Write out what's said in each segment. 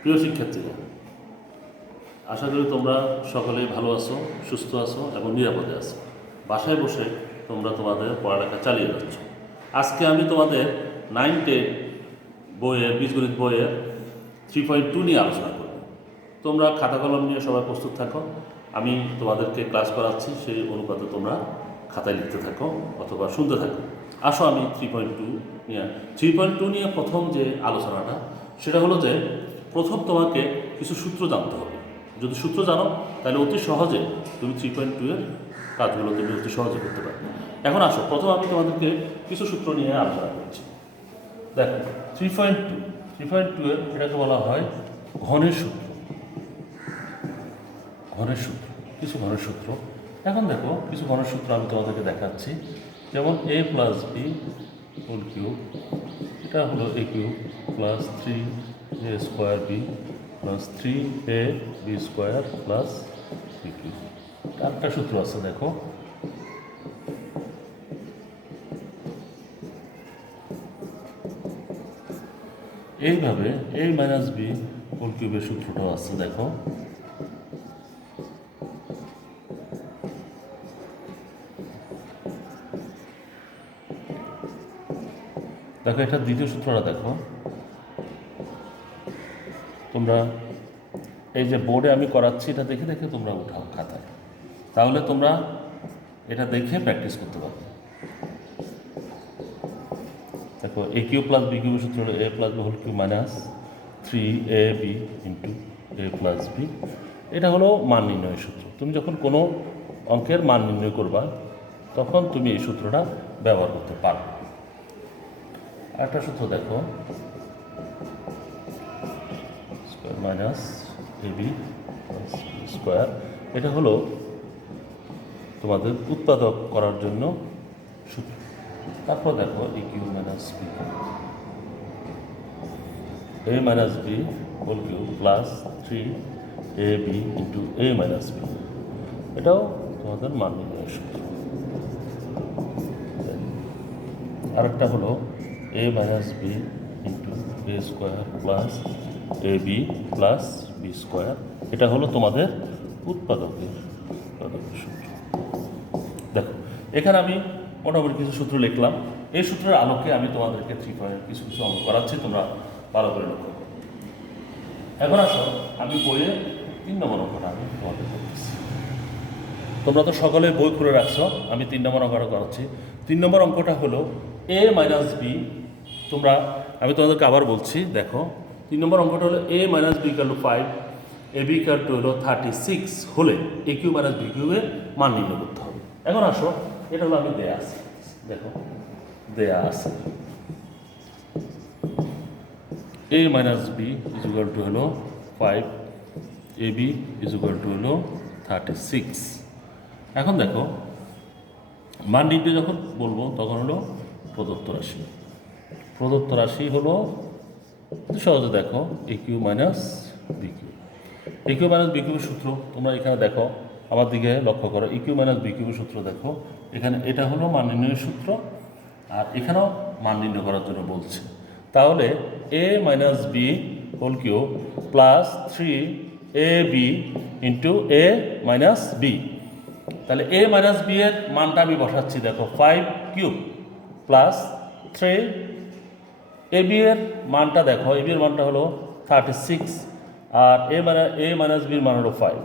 প্রিয় শিক্ষার্থীরা, আশা করি তোমরা সকলেই ভালো আছো, সুস্থ আছো এবং নিরাপদে আছো। বাসায় বসে তোমরা তোমাদের পড়ালেখা চালিয়ে যাচ্ছ। আজকে আমি তোমাদের 9-10 বইয়ের বীজগণিত বইয়ের 3.2 নিয়ে আলোচনা করব। তোমরা খাতা কলম নিয়ে সবাই প্রস্তুত থাকো। আমি তোমাদেরকে ক্লাস করাচ্ছি, সেই অনুপাতে তোমরা খাতায় লিখতে থাকো অথবা শুনতে থাকো। আসো আমি 3.2 নিয়ে প্রথম যে আলোচনাটা সেটা হলো যে প্রথম তোমাকে কিছু সূত্র জানতে হবে। যদি সূত্র জানো তাহলে অতি সহজে তুমি 3.2 এর কাজগুলো তুমি অতি সহজে করতে পারবে। এখন আসো, প্রথম আমি তোমাদেরকে কিছু সূত্র নিয়ে আলোচনা করছি। দেখো 3.2 এর এটাকে বলা হয় ঘনের সূত্র। ঘনের সূত্র, কিছু ঘনের সূত্র। এখন দেখো কিছু ঘনের সূত্র আমি তোমাদেরকে দেখাচ্ছি। যেমন a plus B whole cube, এটা হলো a cube plus 3a square B plus 3ab square plus B cube. আরেকটা সূত্র আছে, দেখো এইভাবে a মাইনাস বি হোল কিউবের সূত্রটাও আছে। দেখো দেখো এটা দ্বিতীয় সূত্রটা। দেখো তোমরা এই যে বোর্ডে আমি করাচ্ছি, এটা দেখে দেখে তোমরা উঠাও খাতায়, তাহলে তোমরা এটা দেখে প্র্যাকটিস করতে পারবে। দেখো এ কিউ প্লাস বি কিউবের সূত্র হলো এ plus B whole cube minus 3ab into এ প্লাস বি। এটা হলো মান নির্ণয়ের সূত্র। তুমি যখন কোনো অঙ্কের মান নির্ণয় করবা তখন তুমি এই সূত্রটা ব্যবহার করতে পারো। একটা সূত্র দেখো স্কোয়ার মাইনাস এবি স্কোয়ার, এটা হলো তোমাদের উৎপাদক করার জন্য সূত্র। তারপর দেখো a cube minus b a minus b whole cube plus 3ab into a minus b, এটাও তোমাদের মান নির্ণয়ের সূত্র। আরেকটা হলো a minus b into a square plus ab plus B square, এটা হলো তোমাদের উৎপাদকের সূত্র। দেখো এখানে আমি মোটামুটি কিছু সূত্র লিখলাম। এই সূত্রের আলোকে আমি তোমাদেরকে কিছু কিছু অঙ্ক করাচ্ছি, তোমরা ভালো করে লক্ষ্য করো। এখন আসো, আমি বইয়ে 3 নম্বর অঙ্কটা আমি তোমাদের করতেছি। তোমরা তো সকলে বই খুলে রাখছো, আমি 3 নম্বর অঙ্কটা করাচ্ছি। 3 নম্বর অঙ্কটা হলো a মাইনাস বি। আমি তোমাদেরকে আবার বলছি, দেখো 3 নম্বর অঙ্কটা হলো a minus b equal to 5, a b equal to হলো 36 হলে এ কিউ মাইনাস বি কিউবের মান নির্ণয় করতে হবে। এখন আসো, এটা হলো আমি দেয়া আছে, দেখো দেয়া আছে a minus b is equal to হলো 5, a b is equal to হলো 36। এখন দেখো মান নির্ণয় যখন বলবো তখন হলো প্রদত্ত রাশি। প্রদত্ত রাশি হলো সহজে দেখো a cube minus B Q. A cube minus B কিউবের সূত্র তোমরা এখানে দেখো, আমার দিকে লক্ষ্য করো। এ কিউ মাইনাস বি কিউবের সূত্র দেখো এখানে, এটা হলো মান নির্ণয়ের সূত্র, আর এখানেও মান নির্ণয় করার জন্য বলছে। তাহলে a minus b whole cube plus 3ab into a minus b. তাহলে এ মাইনাস বি এর মানটা আমি বসাচ্ছি, দেখো 5 কিউব প্লাস 3, এ বি এর মানটা দেখো, এ বি এর মানটা হলো 36, আর এ মাইনাস বির মান হলো 5।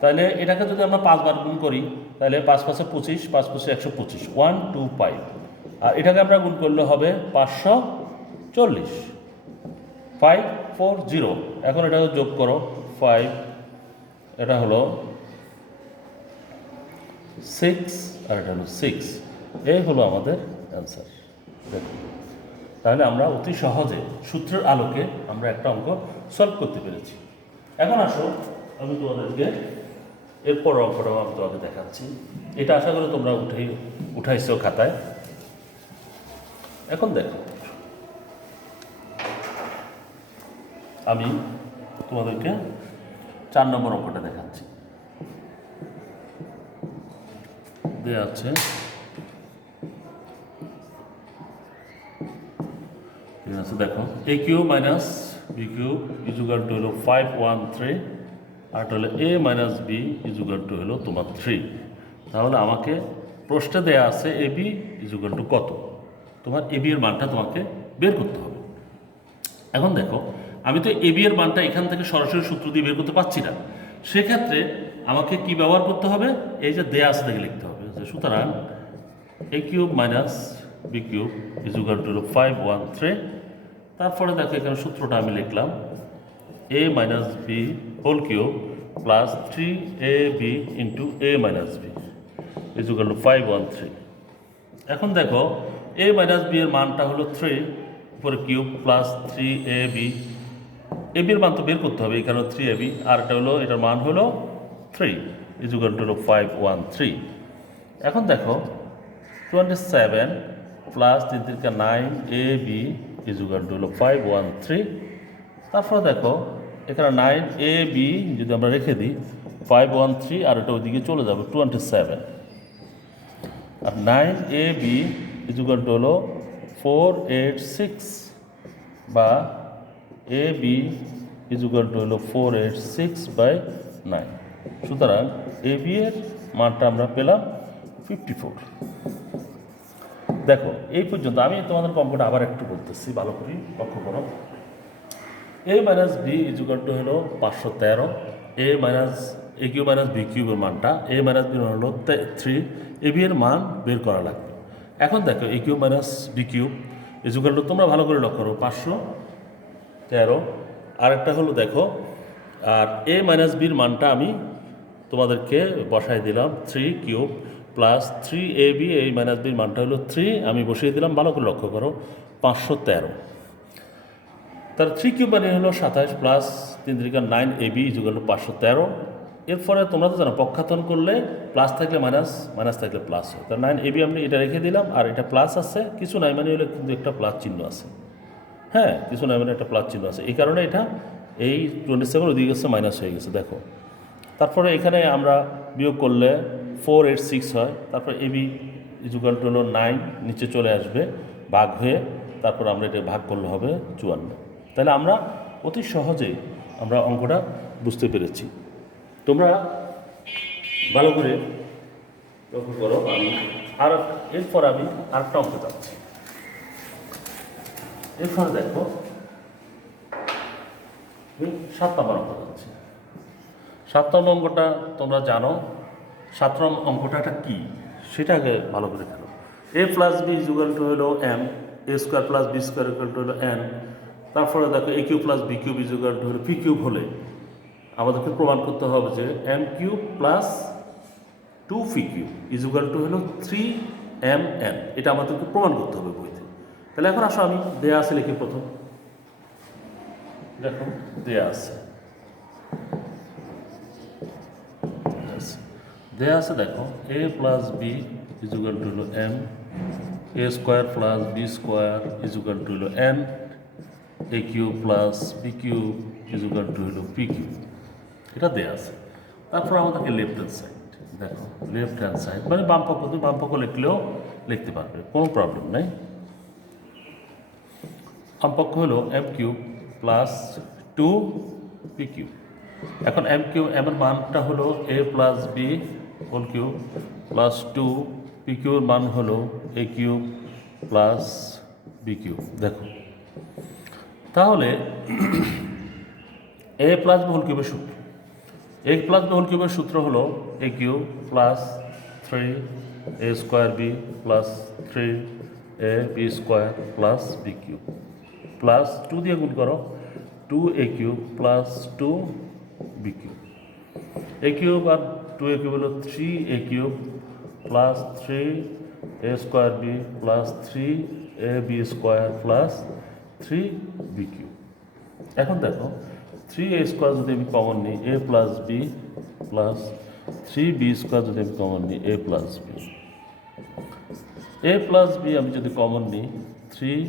তাহলে এটাকে যদি আমরা 5 বার গুণ করি তাহলে 5 5 25, 5 5 125, 125। আর এটাকে আমরা গুণ করলে হবে 540, 540। এখন এটাকে যোগ করো 5, এটা হলো 6, আর এটা হলো 6। এই হলো আমাদের অ্যান্সার। দেখো তাহলে আমরা অতি সহজে সূত্রের আলোকে আমরা একটা অঙ্ক সলভ করতে পেরেছি। এখন আসো, আমি তোমাদেরকে এরপর অঙ্কটাও আমি তোমাদের দেখাচ্ছি। এটা আশা করি তোমরা উঠাইছো খাতায়। এখন দেখো আমি তোমাদেরকে 4 নম্বর অঙ্কটা দেখাচ্ছি। দেওয়া আছে ঠিক আছে, দেখো a cube minus b cube equal to হলো 513, আর হলো a minus b equal to হলো তোমার 3। তাহলে আমাকে প্রশ্নে দেয়া আছে এ বি ইজুগাল টু কত, তোমার এ বি এর মানটা তোমাকে বের করতে হবে। এখন দেখো, আমি তো এ বি এর মানটা এখান থেকে সরাসরি সূত্র দিয়ে বের করতে পারছি না, সেক্ষেত্রে আমাকে কি ব্যবহার করতে হবে, এই যে দেয়া আছে থেকে লিখতে হবে যে সুতরাং a cube minus b cube equal to হলো 513। তারপরে দেখো এখানে সূত্রটা আমি লিখলাম a minus b whole cube plus 3ab into a minus b equal to 513। এখন দেখো এ মাইনাস বি এর মানটা হলো 3 উপরে কিউব প্লাস 3ab, এ বির মান তো বের করতে হবে, এখানে 3ab, আর এটা হলো এটার মান হলো 3 ইজুগাল টু হলো 513। এখন দেখো 27 প্লাস 3 3 9ab ইজুগাল টু হলো 513। তারপর দেখো এখানে 9ab যদি আমরা রেখে দিই 513, আর এটা ওইদিকে চলে যাবে 27, আর 9ab ইজুগাল টু হলো 486, বা এ বি ইজুগাল টু হলো 486/9। সুতরাং এ বি এর মানটা আমরা পেলাম 54। দেখো এই পর্যন্ত আমি তোমাদের অঙ্কটা আবার একটু বলতেছি, ভালো করে লক্ষ্য করো। এ মাইনাস বি ইজুগাল টু হলো 513, এ মাইনাস এ কিউ মাইনাস বি কিউবের মানটা, এ মাইনাস বি হলো 3, এ বি এর মান বের করা লাগবে। এখন দেখো a cube minus b cube equal to, তোমরা ভালো করে লক্ষ্য করো, 513, আরেকটা হলো দেখো, আর এ মাইনাস বির মানটা আমি তোমাদেরকে বসাই দিলাম 3 কিউব প্লাস 3ab, এই মাইনাস বির মানটা হলো 3, আমি বসিয়ে দিলাম, ভালো করে লক্ষ্য করো, 513। তার 3 কিউব মানে হলো 27 প্লাস 3 3 9ab ইজুগাল টু 513। এরপরে তোমরা তো জানো পক্ষান্তর করলে প্লাস থাকলে মাইনাস, মাইনাস থাকলে প্লাস হয়, তার 9ab আমি এটা রেখে দিলাম, আর এটা প্লাস আছে, কিছু নাই মানে হলে কিন্তু একটা প্লাস চিহ্ন আছে, হ্যাঁ কিছু নাই মানে একটা প্লাস চিহ্ন আছে, এই কারণে এটা এই 27 ওদিকে গেছে মাইনাস হয়ে গেছে দেখো। তারপরে এখানে আমরা বিয়োগ করলে 486 হয়, তারপর এবি ইজুগাল টু হলো 9 নিচে চলে আসবে ভাগ হয়ে, তারপর আমরা এটা ভাগ করলে হবে 54। তাহলে আমরা অতি সহজেই আমরা অঙ্কটা বুঝতে পেরেছি। তোমরা ভালো করে লক্ষ্য করো, আমি আর এরপর আমি আরেকটা অঙ্ক যাচ্ছি। এরপরে দেখো 7 নম্বর অঙ্ক যাচ্ছে। 7 নম্বর অঙ্কটা তোমরা জানো, 7 নম্বর অঙ্কটা কী সেটা আগে ভালো করে খেলো। A plus b equal to হলো m, A square plus B square equal to হলো এন। তারপরে দেখো এ cube plus B cube equal to হলো পি কিউব হলে আমাদেরকে প্রমাণ করতে হবে যে m cube plus 2 p cube equal to হলো 3mn, এটা আমাদেরকে প্রমাণ করতে হবে বইতে। তাহলে এখন আসো আমি দেয়া আছে লিখি, প্রথম দেখো দেয়া আছে, দেয়া আছে দেখো এ প্লাস বি ইজুগাল টু হলো m, A square plus B square equal to হলো n, a cube plus B cube equal to হলো পি কিউব, এটা দেয়া আছে। তারপর আমাদেরকে লেফট হ্যান্ড সাইড দেখো, লেফট হ্যান্ড সাইড মানে বাম পক্ষ, তুমি বাম পক্ষ লিখলেও লিখতে পারবে, কোনো প্রবলেম নেই। বাম পক্ষ হলো M cube plus 2 p cube. এখন এম কিউব, এম এর মানটা হলো এ plus B whole cube plus 2 p কিউর মান হলো a cube plus B cube. দেখো তাহলে এ প্লাস বি হোল কিউবের সূত্র, এ প্লাস বি হোল কিউবের সূত্র হলো a cube plus 3 a square B plus 3 a B square plus B cube plus 2 দিয়ে গুণ করো, 2 a cube plus 2 b cube. A cube আর 2 এ কিউব হলো 3 a cube plus 3 a square B plus 3 a B square plus 3 b cube. এখন দেখো 3 a square যদি আমি common নিই a plus B plus 3 B square যদি আমি common নিই a plus b, A plus B আমি যদি কমন নিই 3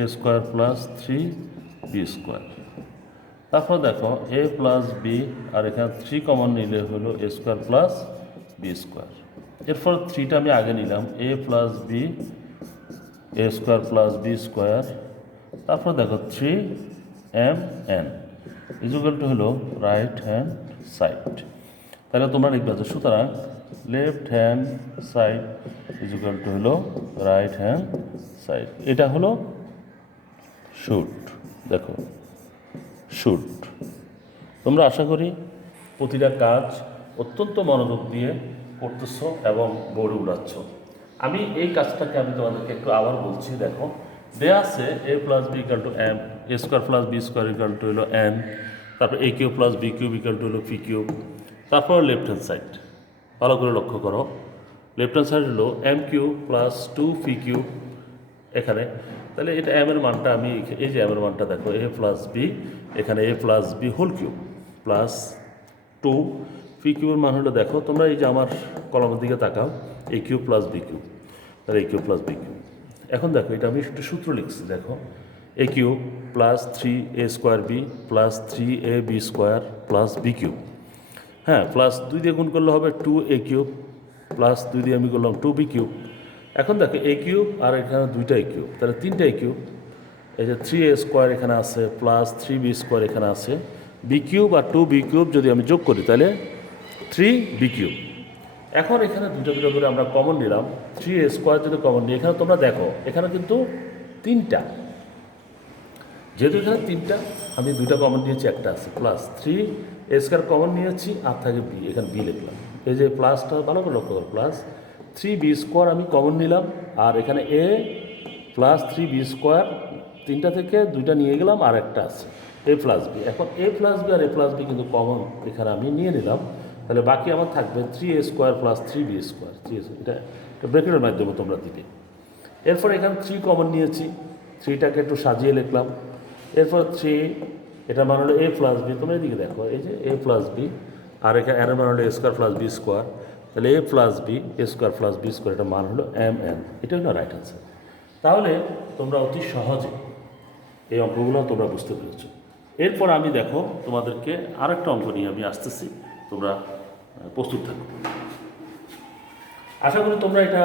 a square plus 3 B square. তারপর দেখো এ প্লাস বি আর এখানে 3 কমন নিলে হলো a square plus B square. এরপর 3টা আমি আগে নিলাম a plus b a square plus B square. তারপর দেখো 3 এম এন ইজুকাল টু হলো রাইট হ্যান্ড সাইড। তাহলে তোমরা লিখবে যে সুতরাং left hand side equal to হলো রাইট হ্যান্ড সাইড। এটা হলো শুড। দেখো শুড। তোমরা আশা করি প্রতিটা কাজ অত্যন্ত মনোযোগ দিয়ে করতেছ এবং বোর্ডে উড়াচ্ছ। আমি এই কাজটাকে আমি তোমাদেরকে একটু আবার বলছি। দেখো দেয়া আছে A plus B equal to M, A square plus B square equal to হলো এন, তারপর A cube plus B cube equal to হলো পি কিউব, তারপর লেফট হ্যান্ড সাইড ভালো করে লক্ষ্য করো। লেফট হ্যান্ড সাইড হলো M cube plus two P cube এখানে। তাহলে এটা এম এর মানটা আমি এই যে এম এর মানটা দেখো এ প্লাস বি, এখানে A plus B whole cube plus two P কিউবের মান হলো দেখো তোমরা এই যে আমার কলমের দিকে তাকাও A cube plus B cube, তাহলে A cube plus B cube. এখন দেখো এটা আমি একটা সূত্র লিখছি। দেখো এ cube plus three A square B plus three A B square plus B cube, হ্যাঁ প্লাস 2 দিয়ে গুণ করলে হবে টু এ কিউব প্লাস 2 দিয়ে আমি করলাম টু বি কিউব। এখন দেখো এ কিউব আর এখানে দুইটা এ কিউব, তাহলে তিনটা এ কিউব। এই যে থ্রি এ স্কোয়ার এখানে আছে প্লাস থ্রি বি স্কোয়ার এখানে আছে, বি কিউব আর টু বি কিউব যদি আমি যোগ করি তাহলে থ্রি বি কিউব। এখন এখানে দুটো দুটো করে আমরা কমন নিলাম, থ্রি এ স্কোয়ার যদি কমন নিই এখানে তোমরা দেখো এখানে কিন্তু তিনটা, যেহেতু এখানে তিনটা আমি দুইটা কমন নিয়েছি একটা আছে plus three A square common নিয়েছি আর থাকে বি, এখানে বি লিখলাম। এই যে প্লাসটা ভালো করে লক্ষ্য করো, প্লাস থ্রি বি স্কোয়ার আমি কমন নিলাম আর এখানে A plus three B square তিনটা থেকে দুইটা নিয়ে গেলাম আর একটা আছে এ প্লাস বি। এখন এ প্লাস বি আর এ প্লাস বি কিন্তু কমন এখানে আমি নিয়ে নিলাম, তাহলে বাকি আমার থাকবে three A square plus three B square. এটা ব্র্যাকেটের মাধ্যমে তোমরা দিবে। এরপর এখানে থ্রি কমন নিয়েছি, থ্রিটাকে একটু সাজিয়ে লিখলাম। এরপর থ্রি এটা মান হলো এ প্লাস বি, তোমরা এদিকে দেখো এই যে এ প্লাস বি আর এখানে এর মান হলো a square plus B square, তাহলে এ plus b a square plus B square এটা মান হলো এম এন। এটা হলো রাইট আনসার। তাহলে তোমরা অতি সহজে এই অঙ্কগুলো তোমরা বুঝতে পেরেছ। এরপর আমি দেখো তোমাদেরকে আরেকটা অঙ্ক নিয়ে আমি আসতেছি, তোমরা প্রস্তুত থাকো। আশা করি তোমরা এটা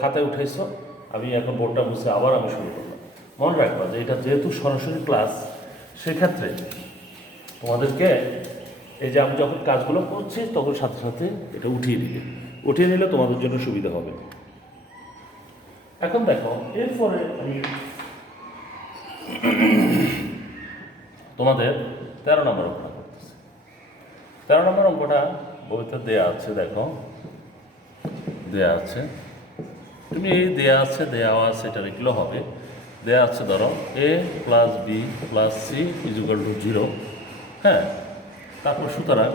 খাতায় উঠাইছ। আমি এখন বোর্ডটা মুছে আবার আমি শুরু করলাম। মনে রাখবা যে এটা যেহেতু সরাসরি ক্লাস, সেক্ষেত্রে তোমাদেরকে এই যে আমি যখন কাজগুলো করছি তখন সাথে সাথে এটা উঠিয়ে নিলে তোমাদের জন্য সুবিধা হবে। এখন দেখো এরপরে আমি তোমাদের 13 নম্বর অঙ্কটা করতেছি। 13 নম্বর অঙ্কটা বইতে দেয়া আছে। দেখো দেয়া আছে, তুমি এই দেয়া আছে এটা লিখলেও হবে। দেয়া আছে ধরো A plus B plus C equal to 0, হ্যাঁ। তারপর সুতরাং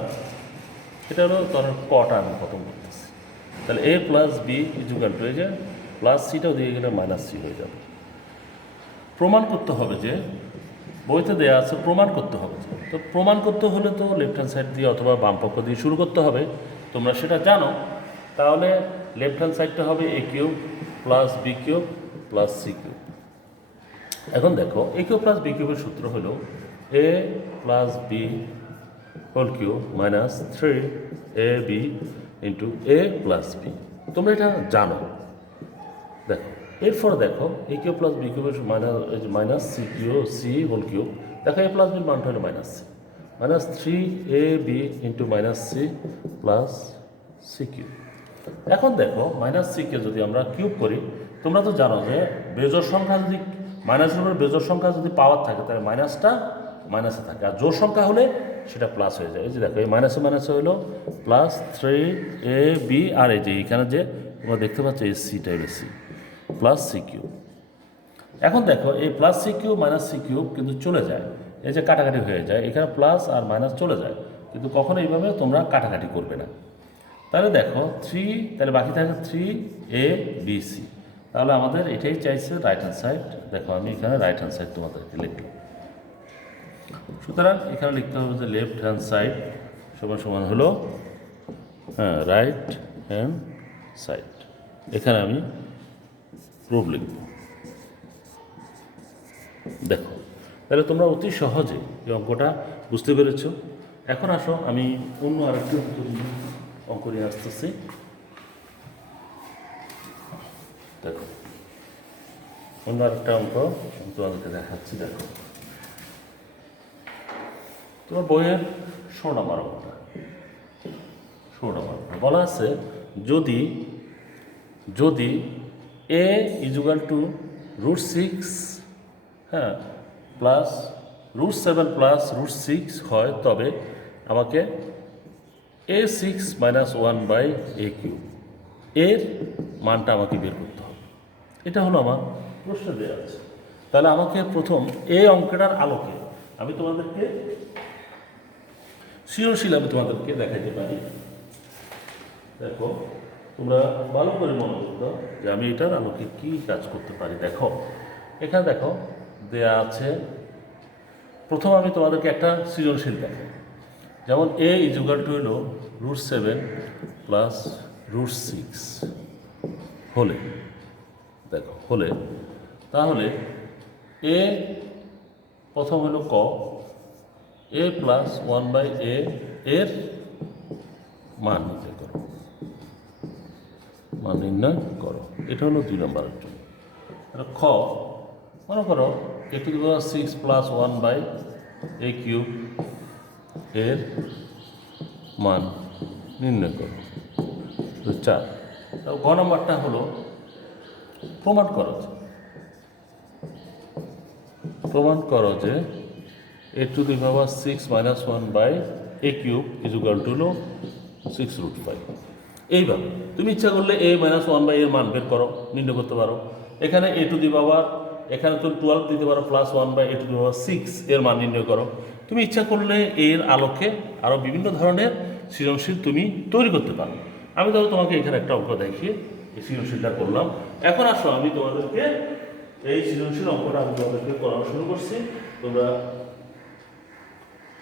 এটা হলো ধরো কটা আমি প্রথম করতেছি। তাহলে এ প্লাস বি ইজুকাল টু এই যে প্লাস সিটাও দিয়ে গেলে মাইনাস সি হয়ে যাবে। প্রমাণ করতে হবে যে বইতে দেওয়া আছে, প্রমাণ করতে হবে। তো প্রমাণ করতে হলে তো লেফট হ্যান্ড সাইড দিয়ে অথবা বাম পক্ষ দিয়ে শুরু করতে হবে, তোমরা সেটা জানো। তাহলে লেফট হ্যান্ড সাইডটা হবে A cube plus B cube plus C cube. এখন দেখো এ কিউব প্লাস বি কিউবের সূত্র হলো এ plus B whole cube minus three A B into A plus B. তোমরা এটা জানো। দেখো এরপরে দেখো এ কিউব প্লাস বি কিউবের minus C Q C whole cube. দেখো এ প্লাস বির মানটা হলো minus C, minus three A B into minus C plus C cube. এখন দেখো মাইনাস সিকে যদি আমরা কিউব করি, তোমরা তো জানো যে বেজোড় সংখ্যা যদি মাইনাসের উপরে বেজোড় সংখ্যা যদি পাওয়ার থাকে তাহলে মাইনাসটা মাইনাসে থাকে, আর জোড় সংখ্যা হলে সেটা প্লাস হয়ে যায়। এই যে দেখো এই মাইনাসে হলো প্লাস থ্রি এ বি আর এই যে এখানে যে তোমরা দেখতে পাচ্ছ এই সিটা হলো সি প্লাস সি কিউব। এখন দেখো এই plus C cube minus c cube কিন্তু চলে যায়, এই যে কাটাকাটি হয়ে যায়, এখানে প্লাস আর মাইনাস চলে যায়, কিন্তু কখনো এইভাবে তোমরা কাটাকাটি করবে না। তাহলে দেখো থ্রি, তাহলে বাকি থাকে থ্রি এ বি সি। তাহলে আমাদের এটাই চাইছে রাইট হ্যান্ড সাইড। দেখো আমি এখানে রাইট হ্যান্ড সাইড তোমাদেরকে লিখলাম। সুতরাং এখানে লিখতে হবে যে লেফট হ্যান্ড সাইড সমান সমান হলো রাইট হ্যান্ড সাইড। এখানে আমি প্রুফ লিখব। দেখো তাহলে তোমরা অতি সহজে এই অঙ্কটা বুঝতে পেরেছ। এখন আসো আমি অন্য আরেকটি অঙ্ক নিয়ে আসতেছি। দেখো অন্য আরেকটা অঙ্ক তোমাদেরকে দেখাচ্ছি। দেখো তোমার বইয়ের 16 নাম্বার অঙ্কটা, 16 নাম্বার বলা আছে যদি যদি এ ইজুগাল টু √6 হ্যাঁ প্লাস √7 প্লাস √6 হয় তবে আমাকে a6 - 1/a³ এর মানটা আমাকে বের করতে হবে। এটা হলো আমার প্রশ্ন দেওয়া আছে। তাহলে আমাকে প্রথম এই অঙ্কটার আলোকে আমি তোমাদেরকে সৃজনশীল আমি তোমাদেরকে দেখাইতে পারি। দেখো তোমরা ভালো করে মনোযোগ দাও যে আমি এটার আলোকে কী কাজ করতে পারি। দেখো এখানে দেখো দেয়া আছে, প্রথম আমি তোমাদেরকে একটা সৃজনশীল দেখো, যেমন a ইজুগাল টু হলো √7 প্লাস √6 হলে, দেখো হলে তাহলে এ প্রথম হলো ক a প্লাস 1/a এর মান নির্ণয় করো, মান নির্ণয় করো। এটা হলো 2 নম্বরের জন্য। খ মনে করো a⁻6 প্লাস 1/a³ এর মান নির্ণয় করো। 4 গ নম্বরটা হলো প্রমাণ করো যে a⁻6 - 1/a³ ইজুগাল টু হলো 6√5। এইভাবে তুমি ইচ্ছা করলে a - 1/a এর মান বের করো, নির্ণয় করতে পারো। এখানে এখানে তুমি 12 দিতে পারো, প্লাস 1/a⁻6 এর মান নির্ণয় করো। তুমি ইচ্ছা করলে এর আলোকে আরও বিভিন্ন ধরনের সৃজনশীল তুমি তৈরি করতে পারো। আমি ধরো তোমাকে এখানে একটা অঙ্ক দেখিয়ে এই সৃজনশীলটা করলাম। এখন আসো আমি তোমাদেরকে এই সৃজনশীল অঙ্কটা আমি তোমাদেরকে করানো শুরু করছি। তোমরা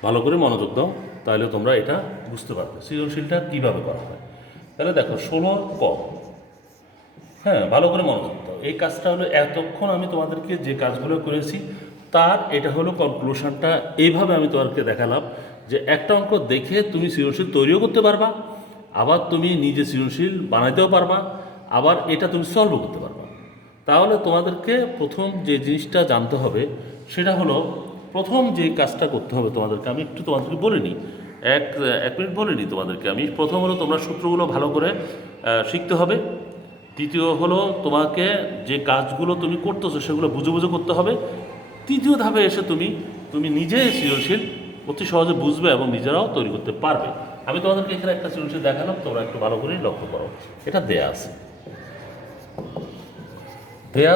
ভালো করে মনোযোগ দাও, তাহলে তোমরা এটা বুঝতে পারবে সৃজনশীলটা কীভাবে করা হয়। তাহলে দেখো 16 ক, হ্যাঁ ভালো করে মনোযোগ দাও। এই কাজটা হলো এতক্ষণ আমি তোমাদেরকে যে কাজগুলো করেছি তার এটা হলো কনক্লুশনটা। এইভাবে আমি তোমাদেরকে দেখালাম যে একটা অঙ্ক দেখে তুমি সৃজনশীল তৈরিও করতে পারবা, আবার তুমি নিজে সৃজনশীল বানাইতেও পারবা, আবার এটা তুমি সলভও করতে পারবা। তাহলে তোমাদেরকে প্রথম যে জিনিসটা জানতে হবে সেটা হলো, প্রথম যে কাজটা করতে হবে তোমাদেরকে আমি একটু তোমাদেরকে বলে নিই, এক মিনিট বলে নিই তোমাদেরকে আমি। প্রথম হলো তোমরা সূত্রগুলো ভালো করে শিখতে হবে। দ্বিতীয় হলো তোমাকে যে কাজগুলো তুমি করতেছো সেগুলো বুঝে বুঝে করতে হবে। তৃতীয় ধাপে এসে তুমি নিজে সৃজনশীল অতি সহজে বুঝবে এবং নিজেরাও তৈরি করতে পারবে। আমি তোমাদেরকে এখানে একটা সৃজনশীল দেখালাম, তোমরা একটু ভালো করেই লক্ষ্য করো। এটা দেয়া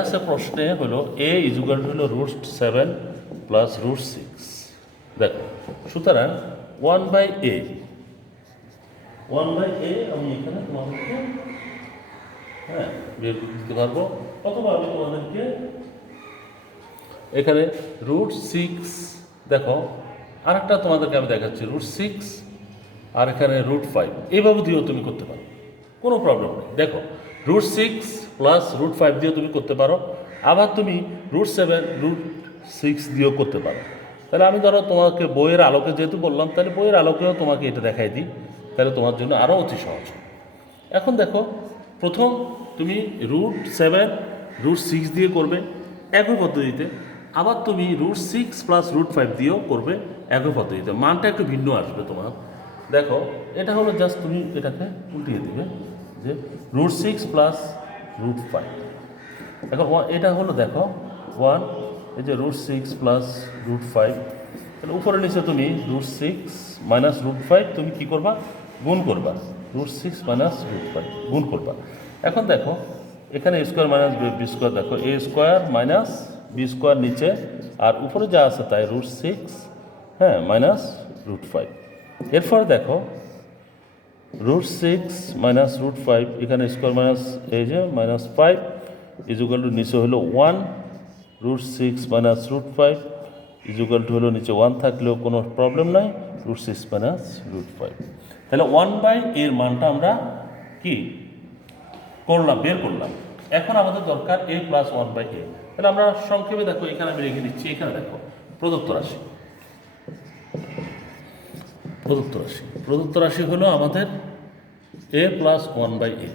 আছে প্রশ্নে হলো a ইজুগাল হলো √7 প্লাস √6। দেখো সুতরাং 1/a আমি এখানে তোমাদেরকে বের করে দিতে পারবো, অথবা আমি তোমাদেরকে এখানে √6 দেখো আরেকটা তোমাদেরকে আমি দেখাচ্ছি √6 আর এখানে √5 এইভাবে দিয়েও তুমি করতে পারো, কোনো প্রবলেম নেই। দেখো √6 প্লাস √5 দিয়েও তুমি করতে পারো, আবার তুমি √7 √6 দিয়েও করতে পারো। তাহলে আমি ধরো তোমাকে বইয়ের আলোকে যেহেতু বললাম, তাহলে বইয়ের আলোকেও তোমাকে এটা দেখাই দিই, তাহলে তোমার জন্য আরও অতি সহজ। এখন দেখো প্রথম তুমি √7 √6 দিয়ে করবে একই পদ্ধতিতে, আবার তুমি √6 প্লাস √5 দিয়েও করবে একই পদ্ধতিতে, মানটা একটু ভিন্ন আসবে তোমার। দেখো এটা হলো জাস্ট তুমি এটাকে উল্টিয়ে দিবে যে √6 প্লাস √5। এখন এটা হলো দেখো 1, এই যে √6 প্লাস √5, তাহলে উপরে নিচে তুমি √6 মাইনাস √5 তুমি কী করবা, গুণ করবা, √6 মাইনাস √5 গুণ করবা। এখন দেখো এখানে স্কোয়ার মাইনাস বি স্কোয়ার, দেখো a square minus b square নিচে, আর উপরে যা আছে তাই √6 মাইনাস √5। এরপর দেখো √6 মাইনাস √5, এখানে স্কোয়ার মাইনাস এই যে -5 ইজুগাল টু নিচে হলো 1, √6 মাইনাস √5 ইজুগাল টু হলো নিচে 1 থাকলেও কোনো প্রবলেম নাই, √6 মাইনাস √5। তাহলে 1/a এর মানটা আমরা কি করলাম, বের করলাম। এখন আমাদের দরকার a প্লাস 1/a। তাহলে আমরা সংক্ষেপে দেখো এখানে আমি রেখে দিচ্ছি, এখানে দেখো প্রদত্ত রাশি হলো আমাদের a প্লাস 1/a।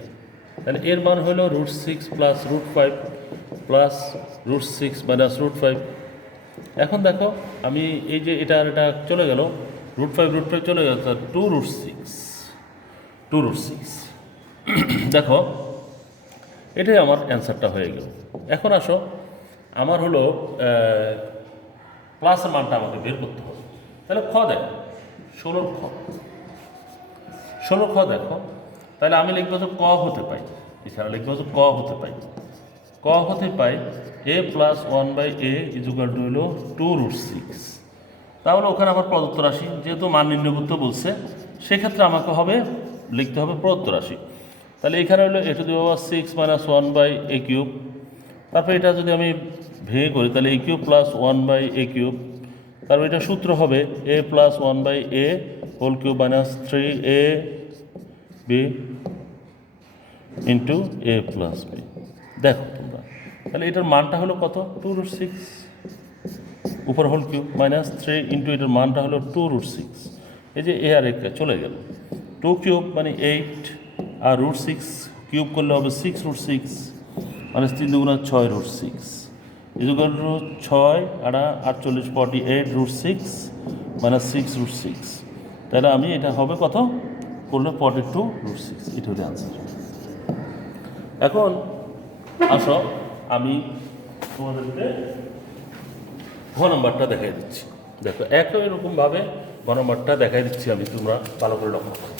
তাহলে এর মান হলো √6 প্লাস √5 প্লাস √6 মাইনাস √5। এখন দেখো আমি এই যে এটা আর এটা চলে গেল, √5 চলে গেল, 2√6 দেখো এটাই আমার অ্যান্সারটা হয়ে গেল। এখন আসো আমার হলো প্লাসের মানটা আমাকে বের করতে হবে। তাহলে খ দেখো 16 খ দেখো, তাহলে আমি লিখবো যে ক হতে পাই, এখানে লিখবো যে ক হতে পাই, ক হতে পাই a + 1/a = হলো 2√6। তাহলে ওখানে আমার প্রদত্ত রাশি, যেহেতু মান নির্ণয় করতে বলছে সেক্ষেত্রে আমাকে হবে লিখতে হবে প্রদত্ত রাশি। তাহলে এখানে হলো a⁻6 - 1/a³। তারপর এটা যদি আমি ভেঙে করি তাহলে a³ + 1/a³। তারপর এটা সূত্র হবে a + 1/a³ - 3ab * a + b। দেখো তোমরা তাহলে এটার মানটা হলো কত, 2√6, উপর হোল কিউব -3 * এটার মানটা হলো 2√6। এই যে এ আর একটা চলে গেল, 2³ মানে 8, আর √6 কিউব করলে হবে 6√6, মানে 3 × 2 = 6√6 = 6 আর 48 48 √6 মানে 6√6। তাহলে আমি এটা হবে কত করলে 42√6, এটা হলো অ্যান্সার। এখন আসো আমি তোমাদেরকে ঘ নম্বরটা দেখাই দিচ্ছি। দেখো একই রকমভাবে ঘ নম্বরটা দেখাই দিচ্ছি আমি, তোমরা ভালো করে লক্ষ্য করো।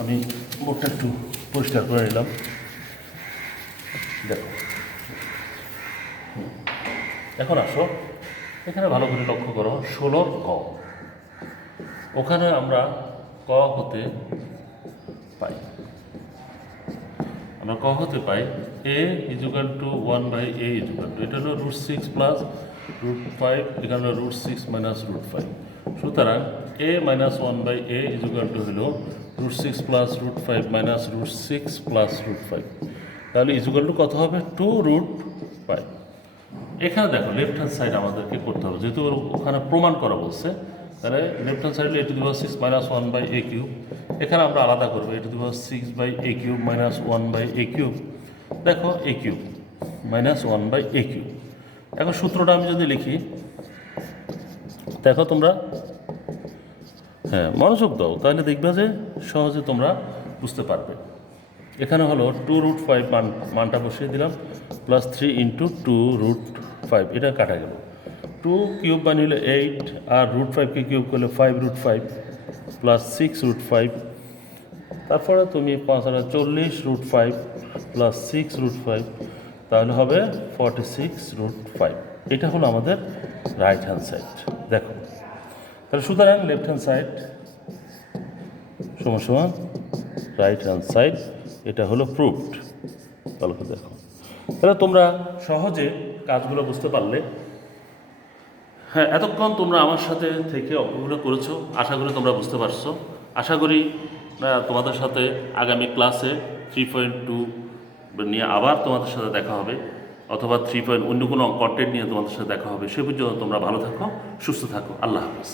আমি বোর্ডটা একটু পরিষ্কার করে নিলাম। দেখো এখন আসো এখানে ভালো করে লক্ষ্য করো, 16 ক। ওখানে আমরা ক হতে পাই, আমরা ক হতে পাই a = 1/a = এটা হলো √6 + √5, এখানে হলো √6 - √5। সুতরাং a - 1/a = হলো √6 + √5 - √6 + √5। তাহলে কত হবে, 2√5। এখানে দেখো লেফট হ্যান্ড সাইড আমাদেরকে করতে হবে, যেহেতু ওখানে প্রমাণ করা বলছে, তাহলে লেফট হ্যান্ড সাইডে a⁻6 - 1/a³। এখানে আমরা আলাদা করবো a⁻6/a³ - 1/a³। দেখো a³ - 1/a³। এখন সূত্রটা আমি যদি লিখি, দেখো তোমরা হ্যাঁ মনোযোগ দাও, তাহলে দেখবে যে সহজে তোমরা বুঝতে পারবে। এখানে হলো 2√5 মানটা বসিয়ে দিলাম, +3 × 2√5, এটা কাটা গেল। 2³ মানে হলো 8, আর √5কে কিউব করলে 5√5 + 6√5। তারপরে তুমি 5 × 40 √5 + 6√5, তাহলে হবে 46√5। এটা হলো আমাদের রাইট হ্যান্ড সাইড। দেখো তাহলে সুতরাং লেফট হ্যান্ড সাইড সমান রাইট হ্যান্ড সাইড, এটা হলো প্রুভড। তাহলে দেখো তাহলে তোমরা সহজে কাজগুলো বুঝতে পারলে। হ্যাঁ, এতক্ষণ তোমরা আমার সাথে থেকে অঙ্কগুলো করেছো, আশা করি তোমরা বুঝতে পারছো। আশা করি তোমাদের সাথে আগামী ক্লাসে 3.2 নিয়ে আবার তোমাদের সাথে দেখা হবে, অথবা 3. অন্য কোনো কন্টেন্ট নিয়ে তোমাদের সাথে দেখা হবে। সে পর্যন্ত তোমরা ভালো থাকো, সুস্থ থাকো। আল্লাহ হাফেজ।